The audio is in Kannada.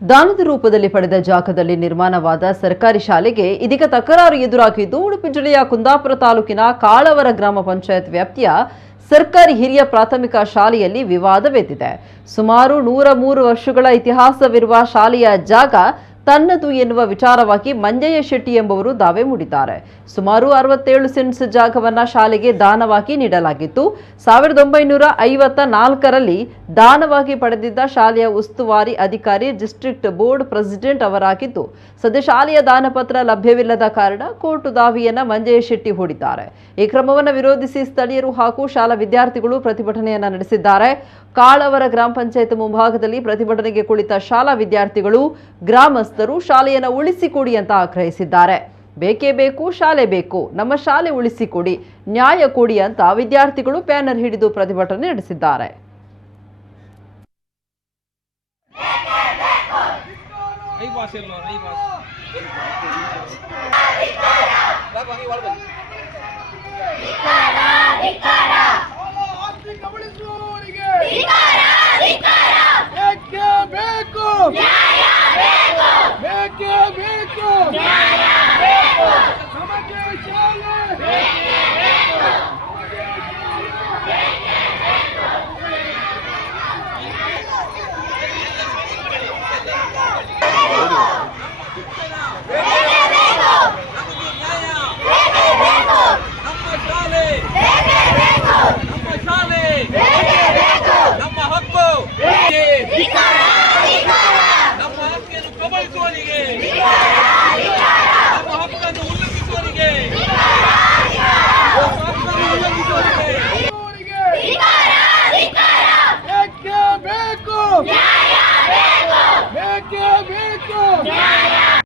ದಾನದ ರೂಪದಲ್ಲಿ ಪಡೆದ ಜಾಗದಲ್ಲಿ ನಿರ್ಮಾಣವಾದ ಸರ್ಕಾರಿ ಶಾಲೆಗೆ ಇದೀಗ ತಕರಾರು ಎದುರಾಗಿದ್ದು, ಉಡುಪಿ ಜಿಲ್ಲೆಯ ಕುಂದಾಪುರ ತಾಲೂಕಿನ ಕಾಳವರ ಗ್ರಾಮ ಪಂಚಾಯತ್ ವ್ಯಾಪ್ತಿಯ ಸರ್ಕಾರಿ ಹಿರಿಯ ಪ್ರಾಥಮಿಕ ಶಾಲೆಯಲ್ಲಿ ವಿವಾದವೆದ್ದಿದೆ. ಸುಮಾರು 103 ವರ್ಷಗಳ ಇತಿಹಾಸವಿರುವ ಶಾಲೆಯ ಜಾಗ ತನ್ನದು ಎನ್ನುವ ವಿಚಾರವಾಗಿ ಮಂಜಯ್ಯ ಶೆಟ್ಟಿ ಎಂಬುವರು ದಾವೆ ಹೂಡಿದ್ದಾರೆ. ಸುಮಾರು 67 ಸೆಂಟ್ಸ್ ಜಾಗವನ್ನ ಶಾಲೆಗೆ ದಾನವಾಗಿ ನೀಡಲಾಗಿತ್ತು. 1954ರಲ್ಲಿ ದಾನವಾಗಿ ಪಡೆದಿದ್ದ ಶಾಲೆಯ ಉಸ್ತುವಾರಿ ಅಧಿಕಾರಿ ಡಿಸ್ಟ್ರಿಕ್ಟ್ ಬೋರ್ಡ್ ಪ್ರೆಸಿಡೆಂಟ್ ಅವರಾಗಿದ್ದು, ಸದ್ಯ ಶಾಲೆಯ ದಾನಪತ್ರ ಲಭ್ಯವಿಲ್ಲದ ಕಾರಣ ಕೋರ್ಟು ದಾವಿಯನ್ನ ಮಂಜಯ್ಯ ಶೆಟ್ಟಿ ಹೂಡಿದ್ದಾರೆ. ಈ ಕ್ರಮವನ್ನು ವಿರೋಧಿಸಿ ಸ್ಥಳೀಯರು ಹಾಗೂ ಶಾಲಾ ವಿದ್ಯಾರ್ಥಿಗಳು ಪ್ರತಿಭಟನೆಯನ್ನ ನಡೆಸಿದ್ದಾರೆ. ಕಾಳವರ ಗ್ರಾಮ ಪಂಚಾಯತ್ ಮುಂಭಾಗದಲ್ಲಿ ಪ್ರತಿಭಟನೆಗೆ ಕುಳಿತ ಶಾಲಾ ವಿದ್ಯಾರ್ಥಿಗಳು, ಗ್ರಾಮಸ್ಥರು ಶಾಲೆಯನ್ನು ಉಳಿಸಿಕೊಡಿ ಅಂತ ಆಗ್ರಹಿಸಿದ್ದಾರೆ. ಬೇಕೇ ಬೇಕು, ಶಾಲೆ ಬೇಕು, ನಮ್ಮ ಶಾಲೆ ಉಳಿಸಿಕೊಡಿ, ನ್ಯಾಯ ಕೊಡಿ ಅಂತ ವಿದ್ಯಾರ್ಥಿಗಳು ಬ್ಯಾನರ್ ಹಿಡಿದು ಪ್ರತಿಭಟನೆ ನಡೆಸಿದ್ದಾರೆ. ಬೇಕು